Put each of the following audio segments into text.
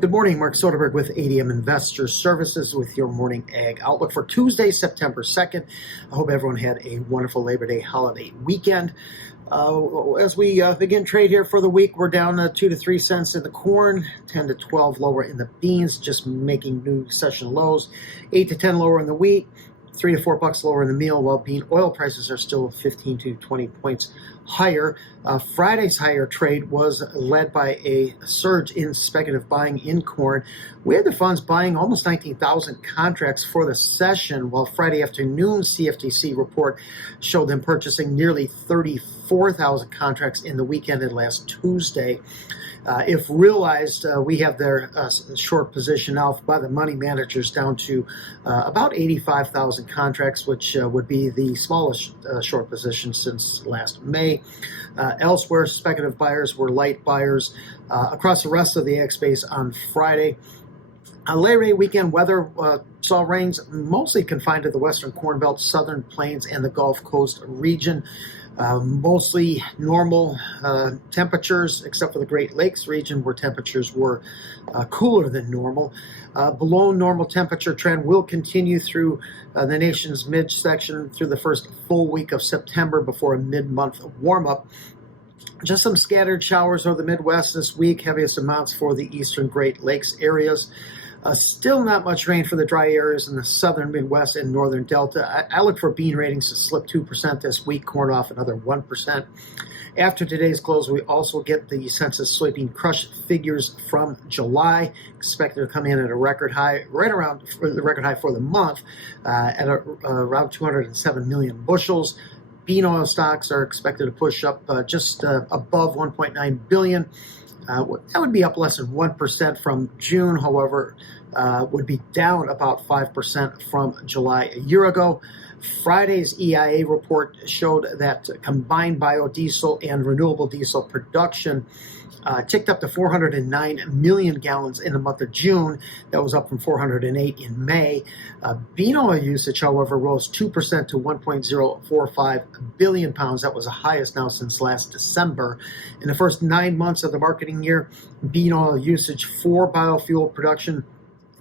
Good morning, Mark Soderberg with ADM Investor Services with your morning ag outlook for Tuesday, September 2nd. I hope everyone had a wonderful Labor Day holiday weekend. As we begin trade here for the week, we're down 2 to 3 cents in the corn, 10 to 12 lower in the beans, just making new session lows, 8 to 10 lower in the wheat, $3 to $4 lower in the meal, while bean oil prices are still 15 to 20 points higher. Friday's higher trade was led by a surge in speculative buying in corn. We had the funds buying almost 19,000 contracts for the session, while Friday afternoon CFTC report showed them purchasing nearly 34,000 contracts in the weekend and last Tuesday. If realized, we have their short position now by the money managers down to about 85,000 contracts, which would be the smallest short position since last May. Elsewhere, speculative buyers were light buyers across the rest of the ag space on Friday. Labor Day weekend weather saw rains mostly confined to the western Corn Belt, southern plains, and the Gulf Coast region. Mostly normal temperatures, except for the Great Lakes region where temperatures were cooler than normal. Below normal temperature trend will continue through the nation's midsection through the first full week of September before a mid-month warm-up. Just some scattered showers over the Midwest this week, heaviest amounts for the eastern Great Lakes areas. Still not much rain for the dry areas in the southern Midwest and northern Delta. I look for bean ratings to slip 2% this week, corn off another 1%. After today's close, we also get the census soybean crush figures from July, expected to come in at a record high, right around the record high for the month, at around 207 million bushels. Bean oil stocks are expected to push up just above 1.9 billion. That would be up less than 1% from June, however, would be down about 5% from July a year ago. Friday's EIA report showed that combined biodiesel and renewable diesel production ticked up to 409 million gallons in the month of June. That was up from 408 in May. Bean oil usage, however, rose 2% to 1.045 billion pounds. That was the highest now since last December. In the first 9 months of the marketing year, bean oil usage for biofuel production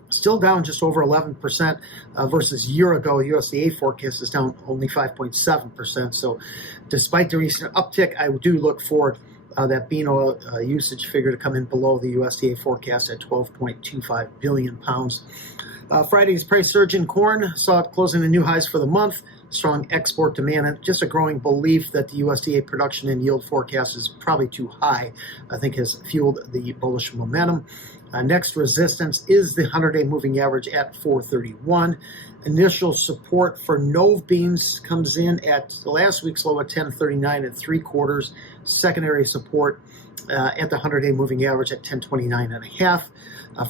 still down just over 11% versus a year ago. USDA forecast is down only 5.7%. So despite the recent uptick, I do look for that bean oil usage figure to come in below the USDA forecast at 12.25 billion pounds. Friday's price surge in corn saw it closing the new highs for the month. Strong export demand and just a growing belief that the USDA production and yield forecast is probably too high, I think has fueled the bullish momentum. Next resistance is the 100-day moving average at 431. Initial support for Nove beans comes in at last week's low at 1039 3/4. Secondary support at the 100-day moving average at 1029.5.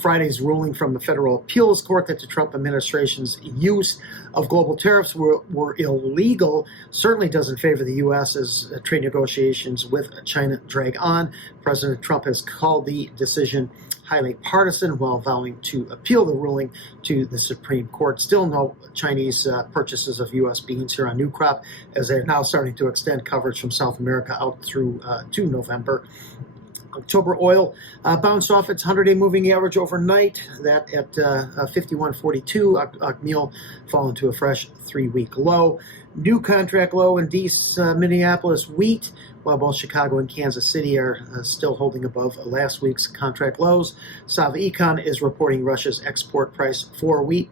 Friday's ruling from the Federal Appeals Court that the Trump administration's use of global tariffs were illegal certainly doesn't favor the U.S. as trade negotiations with China drag on. President Trump has called the decision highly partisan while vowing to appeal the ruling to the Supreme Court. Still no Chinese purchases of U.S. beans here on new crop, as they're now starting to extend coverage from South America out through to November. October oil bounced off its 100-day moving average overnight, that at 51.42. Meal fallen to a fresh 3-week low. New contract low in Minneapolis wheat, while both Chicago and Kansas City are still holding above last week's contract lows. Sava Econ is reporting Russia's export price for wheat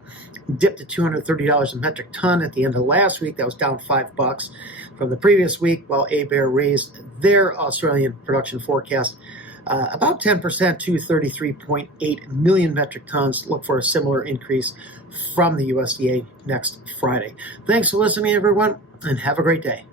dipped to $230 a metric ton at the end of last week. That was down $5 from the previous week, while ABARE raised their Australian production forecast about 10% to 33.8 million metric tons. Look for a similar increase from the USDA next Friday. Thanks for listening, everyone, and have a great day.